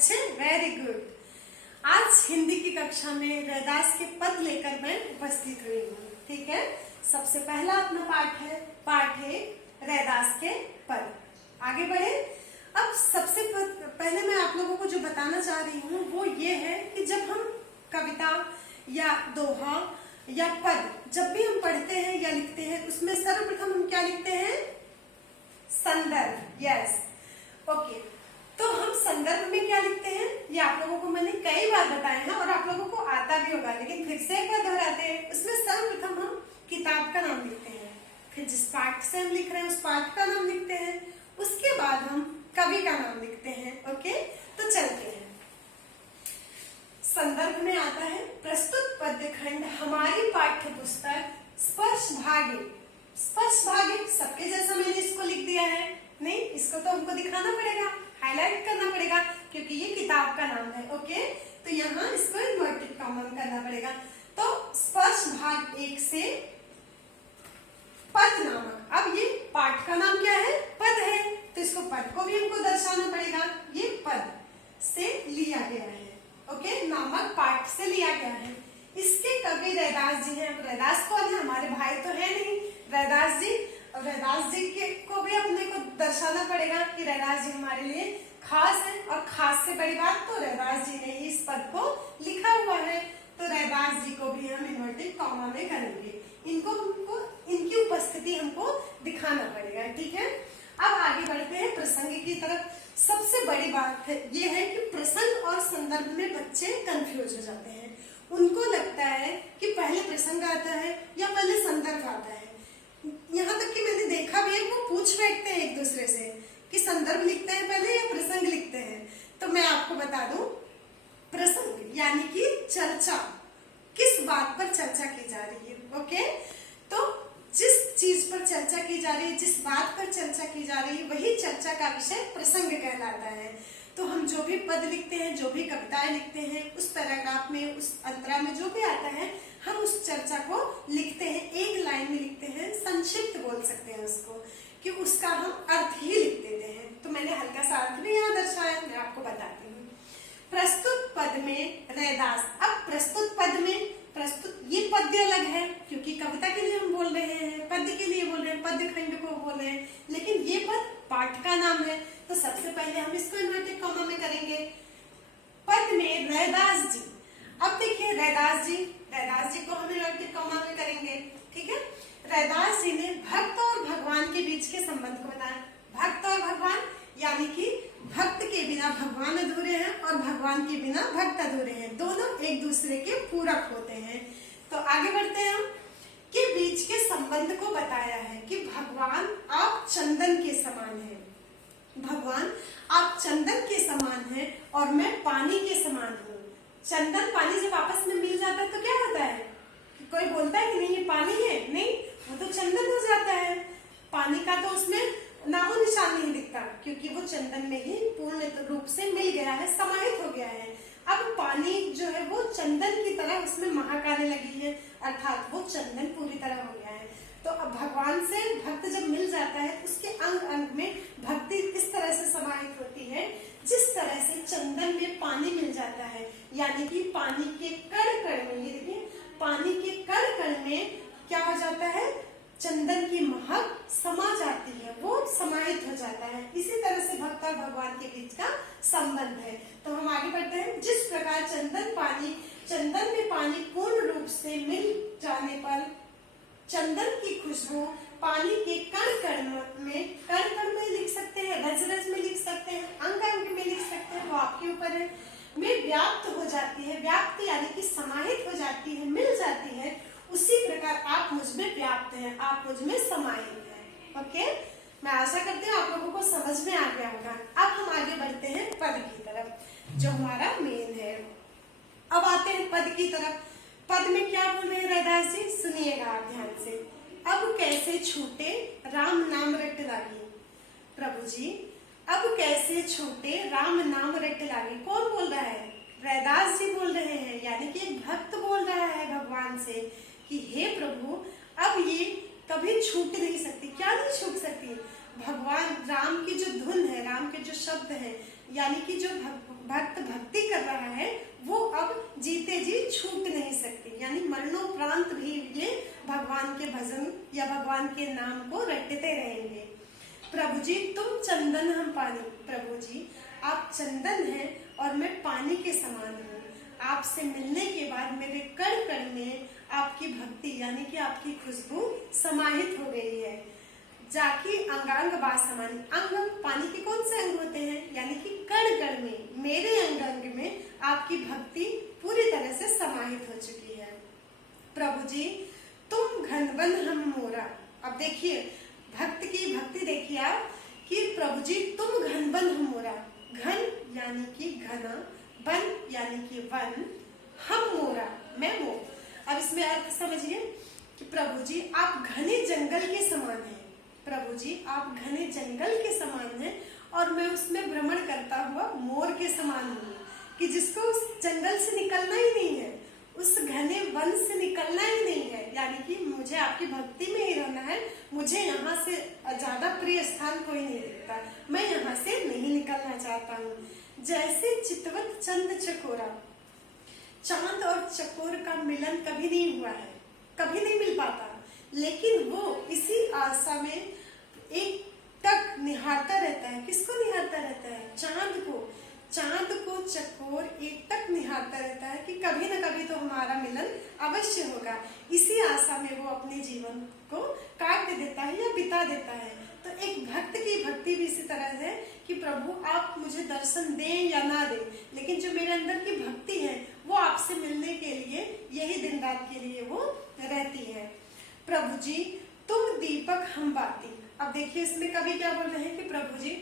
बच्चे very good. आज हिंदी की कक्षा में रैदास के पद लेकर मैं उपस्थित हुई हूँ। ठीक है, सबसे पहला अपना पाठ है रैदास के पद। आगे बढ़े। अब सबसे पहले मैं आप लोगों को जो बताना चाह रही हूँ वो ये है कि जब हम कविता या दोहा या पद जब भी हम पढ़ते हैं या लिखते हैं उसमें सर्वप्रथम हम क्या लिखते हैं? संदर्भ। Yes, okay. तो हम संदर्भ में क्या लिखते हैं ये आप लोगों को मैंने कई बार बताया है और आप लोगों को आता भी होगा, लेकिन फिर से एक बार दोहराते हैं। उसमें सर्वप्रथम हम किताब का नाम लिखते हैं, फिर जिस पाठ से हम लिख रहे हैं उस पाठ का नाम लिखते हैं, उसके बाद हम कवि का नाम लिखते हैं। ओके, तो चलते हैं। संदर्भ में आता है प्रस्तुत पद्य खंड हमारी पाठ्य पुस्तक स्पर्श भागे। स्पर्श भागे सबके जैसा मैंने इसको लिख दिया है, नहीं इसको तो हमको दिखाना पड़ेगा, हाईलाइट करना पड़ेगा क्योंकि ये किताब का नाम है। ओके, तो यहाँ इसको इन्वर्टेड कॉमा करना पड़ेगा। तो स्पर्श भाग 1 से पद नामक, अब ये पाठ का नाम क्या है? पद है, तो इसको पद को भी हमको दर्शाना पड़ेगा। ये पद से लिया गया है, ओके, नामक पाठ से लिया गया है। इसके कवि रैदास जी हैं। अब रैदास कौन है? हमारे भाई तो है नहीं रैदास जी। और रैदास जी को भी अपने को दर्शाना पड़ेगा कि रैदास जी हमारे लिए खास है, और खास से बड़ी बात तो रैदास जी ने ही इस पद को लिखा हुआ है, तो रैदास जी को भी हम इन्वर्टेड कॉमा में करेंगे। हमको इनकी उपस्थिति हमको दिखाना पड़ेगा। ठीक है, अब आगे बढ़ते हैं प्रसंग की तरफ। सबसे बड़ी बात है ये है कि प्रसंग और संदर्भ में बच्चे कंफ्यूज हो जाते हैं। उनको लगता है कि पहले प्रसंग आता है या पहले संदर्भ आता है। यहाँ तक कि मैंने देखा भी है वो पूछ बैठते हैं एक दूसरे से कि संदर्भ लिखते हैं पहले या प्रसंग लिखते हैं। तो मैं आपको बता दूं, प्रसंग यानी कि चर्चा, किस बात पर चर्चा की जा रही है। ओके, तो जिस चीज पर चर्चा की जा रही है, जिस बात पर चर्चा की जा रही है, वही चर्चा का विषय प्रसंग कहलाता है। तो हम जो भी पद लिखते हैं, जो भी कविताएं लिखते हैं, उस पैराग्राफ में, उस अंतरा में जो भी आता है, हम उस चर्चा को लिखते हैं, एक लाइन में लिखते हैं, संक्षिप्त बोल सकते हैं उसको, कि उसका हम अर्थ ही लिख देते हैं। तो मैंने हल्का सा अर्थ भी यहाँ दर्शाया, मैं आपको बताती हूँ। प्रस्तुत पद में रैदास। अब प्रस्तुत पद में ये पद्य अलग है क्योंकि कविता के लिए हम बोल रहे हैं, पद्य के लिए बोल रहे हैं, पद्य खंड को बोल रहे हैं, लेकिन ये पद पाठ का नाम है। तो सबसे पहले हम इसको इन्वर्टेड कॉमा में करेंगे। पद में रैदास जी। अब देखिए रैदास जी को हम इन्वर्टेड कॉमा में करेंगे। ठीक है, रैदास जी ने भक्त और भगवान के बीच के संबंध को बताया। भक्त और भगवान यानी कि भक्त के बिना भगवान अधूरे हैं और भगवान के बिना भक्त अधूरे हैं, दोनों एक दूसरे के पूरक होते हैं। तो आगे बढ़ते हैं हम, के बीच के संबंध को बताया है कि भगवान आप चंदन के समान हैं, भगवान आप चंदन के समान हैं और मैं पानी के समान हूँ। चंदन पानी जब आपस में मिल जाता है तो क्या होता है? कोई बोलता है कि नहीं ये पानी है? नहीं, वो तो चंदन हो जाता है। पानी का तो उसमें नामो निशान नहीं दिखता क्योंकि वो चंदन में ही पूर्ण रूप से मिल गया है, समाहित हो गया है। अब पानी जो है वो चंदन की तरह उसमें महक आने लगी है, अर्थात वो चंदन पूरी तरह हो गया है। तो अब भगवान से भक्त जब मिल जाता है उसके अंग अंग में भक्ति इस तरह से समाहित होती है जिस तरह से चंदन में पानी मिल जाता है, यानी कि पानी के कण कण में, ये देखिए पानी के कण कण में क्या हो जाता है? चंदन की महक समा जाती है, वो समाहित हो जाता है। इसी तरह से भक्त और भगवान के बीच का संबंध है। तो हम आगे बढ़ते हैं। जिस प्रकार चंदन में पानी पूर्ण रूप से मिल जाने पर चंदन की खुशबू पानी के कण कण में लिख सकते हैं, रज रज में लिख सकते हैं, अंग अंग में लिख सकते हैं, वो आपके ऊपर है, में व्याप्त हो जाती है। व्याप्त यानी कि समाहित हो जाती है, मिल जाती है। उसी प्रकार आप मुझ में व्याप्त हैं, आप मुझ में समाहित हैं। ओके, मैं आशा करती हूँ आप लोगों को समझ में आ गया होगा। अब हम आगे बढ़ते हैं पद की तरफ जो हमारा मेन है। अब आते हैं पद की तरफ। पद में क्या बोल रहे हैं रैदास जी? सुनिएगा आप ध्यान से। अब कैसे छूटे राम नाम रट लागी। प्रभु जी अब कैसे छूटे राम नाम रट लागी। कौन बोल रहा है? रैदास जी बोल रहे हैं, यानी कि एक भक्त बोल रहा है भगवान से कि हे प्रभु अब ये कभी छूट नहीं सकती। क्या नहीं छूट सकती? भगवान राम की जो धुन है, राम के जो शब्द है, यानी कि जो भक्त भक्ति कर रहा है वो अब जीते जी छूट नहीं सकती, यानी मरणोपरांत भी ये भगवान के भजन या भगवान के नाम को रटते रहेंगे। प्रभु जी तुम चंदन हम पानी, प्रभु जी आप चंदन हैं और मैं पानी के समान हूँ। आपसे मिलने के बाद मेरे कण कण में आपकी भक्ति यानी कि आपकी खुशबू समाहित हो गई है। जाकी अंगांग बासमानी, अंग पानी के कौन से अंग होते हैं, यानी कि कण कण में मेरे अंग अंग में आपकी भक्ति पूरी तरह से समाहित हो चुकी है। प्रभु जी तुम घनवन हम मोरा। अब देखिए भक्त की भक्ति देखिए आप कि प्रभु जी तुम घनवन हम मोरा, घन यानी कि घना, वन यानी कि वन, हम मोरा मैं मोर। अब इसमें अर्थ समझिए कि प्रभु जी आप घने जंगल के समान हैं, प्रभु जी आप घने जंगल के समान हैं और मैं उसमें भ्रमण करता हुआ मोर के समान हूँ कि जिसको उस जंगल से निकलना ही नहीं है, उस घने वन से निकलना ही नहीं है, यानी कि मुझे आपकी भक्ति में ही रहना है। मुझे यहाँ से ज्यादा प्रिय स्थान कोई नहीं दिखता, मैं यहाँ से नहीं निकलना चाहता हूँ। जैसे चितवत चंद चकोरा, चांद और चकोर का मिलन कभी नहीं हुआ है, कभी नहीं मिल पाता, लेकिन वो इसी आशा में एक टक निहारता रहता है। किसको निहारता रहता है? चांद को। चांद को चकोर एक टक निहारता रहता है कि कभी न कभी तो हमारा मिलन अवश्य होगा। इसी आशा में वो अपने जीवन को काट देता है या बिता देता है। तो एक भक्त की भक्ति भी इसी तरह है कि प्रभु आप मुझे दर्शन दें या ना दें, लेकिन जो मेरे अंदर की भक्ति है वो आपसे मिलने के लिए यही दिन रात के लिए वो रहती है। प्रभु जी तुम दीपक हम बाती। अब देखिए इसमें कवि क्या बोल रहे हैं कि प्रभु जी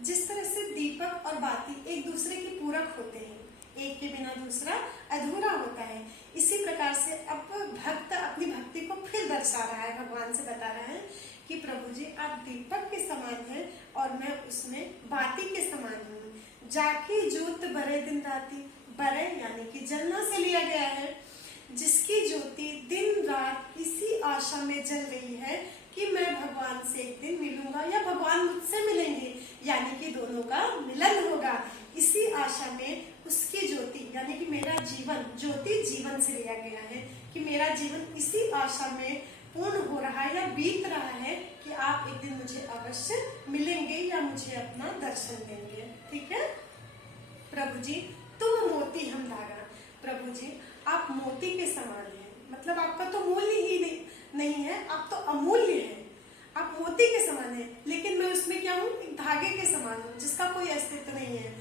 जिस तरह से दीपक और बाती एक दूसरे के पूरक होते हैं, एक के बिना दूसरा अधूरा होता है, इसी प्रकार से अब भक्त अपनी भक्ति को फिर दर्शा रहा है, भगवान से बता रहा है कि प्रभु जी आप दीपक के समान हैं और मैं उसमें बाती के समान हूँ। जाकी ज्योत बरे दिन राती, बरे यानी कि जलना से लिया गया है, जिसकी ज्योति दिन रात इसी आशा में जल रही है कि मैं भगवान से एक दिन मिलूंगा या भगवान मुझसे मिलेंगे, यानी कि दोनों का मिलन होगा। इसी आशा में उसकी ज्योति यानी कि मेरा जीवन, ज्योति जीवन से लिया गया है कि मेरा जीवन इसी आशा में पूर्ण हो रहा है या बीत रहा है कि आप एक दिन मुझे अवश्य मिलेंगे या मुझे अपना दर्शन देंगे। ठीक है। प्रभु जी तुम मोती हम धागा, प्रभु जी आप मोती के समान हैं, मतलब आपका तो मूल्य ही नहीं है, आप तो अमूल्य हैं, आप मोती के समान हैं, लेकिन मैं उसमें क्या हूँ? एक धागे के समान हूँ जिसका कोई अस्तित्व नहीं है।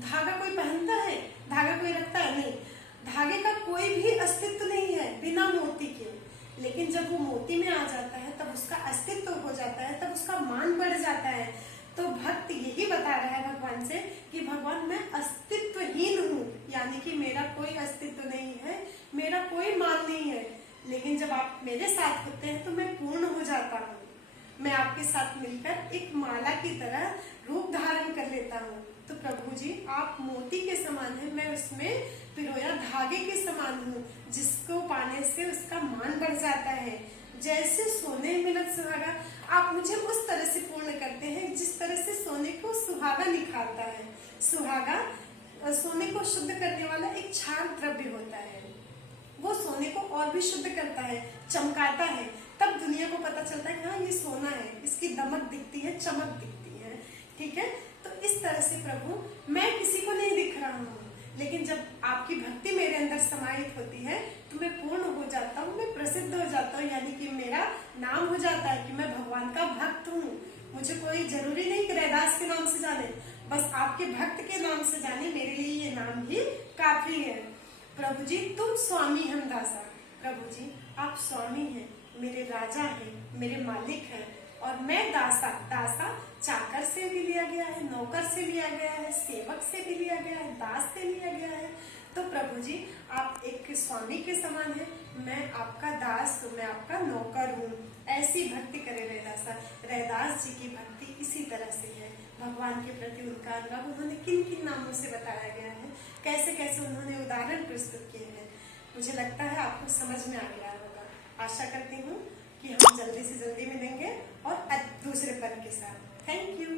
धागा कोई पहनता है, धागा कोई रखता है? नहीं, धागे का कोई भी अस्तित्व नहीं है बिना मोती के, लेकिन जब वो मोती में आ जाता है तब उसका अस्तित्व हो जाता है, तब उसका मान बढ़ जाता है। तो भक्त यही बता रहा है भगवान से कि भगवान मैं अस्तित्वहीन हूँ, यानी कि मेरा कोई अस्तित्व नहीं है, मेरा कोई मान नहीं है, लेकिन जब आप मेरे साथ होते हैं तो मैं पूर्ण हो जाता हूँ। मैं आपके साथ मिलकर एक माला की तरह रूप धारण कर लेता हूँ। तो प्रभु जी आप मोती के समान हैं, मैं उसमें पिरोया धागे के समान हूँ, जिसको पाने से उसका मान बढ़ जाता है। जैसे सोने मिलत सुहागा, आप मुझे उस तरह से पूर्ण करते हैं जिस तरह से सोने को सुहागा निखारता है। सुहागा सोने को शुद्ध करने वाला एक क्षार द्रव्य होता है, वो सोने को और भी शुद्ध करता है, चमकाता है, तब दुनिया को पता चलता है कि हाँ ये सोना है, इसकी दमक दिखती है, चमक दिखती है। ठीक है। तो इस तरह से प्रभु मैं किसी को नहीं दिख रहा हूँ, लेकिन जब आपकी भक्ति मेरे अंदर समाहित होती है तो मैं पूर्ण हो जाता हूँ, मैं प्रसिद्ध हो जाता हूँ, यानी कि मेरा नाम हो जाता है कि मैं भगवान का भक्त हूँ। मुझे कोई जरूरी नहीं कि रैदास के नाम से जाने, बस आपके भक्त के नाम से जाने, मेरे लिए ये नाम ही काफी है। प्रभु जी तुम स्वामी हम दासा, प्रभु जी आप स्वामी हैं, मेरे राजा हैं, मेरे मालिक हैं, और मैं दासा। दासा चाकर से भी लिया गया है, नौकर से लिया गया है, सेवक से भी लिया गया है, दास से लिया गया है। तो प्रभु जी आप एक स्वामी के समान हैं, मैं आपका दास हूँ, मैं आपका नौकर हूँ। ऐसी भक्ति करे रैदासा। रैदास जी की भक्ति इसी तरह से है, भगवान के प्रति उनका अनुराग उन्होंने किन किन नामों से बताया गया है, कैसे कैसे उन्होंने उदाहरण प्रस्तुत किए हैं। मुझे लगता है आपको समझ में आ गया होगा। आशा करती हूँ कि हम जल्दी से जल्दी मिलेंगे और दूसरे पद के साथ। Thank you.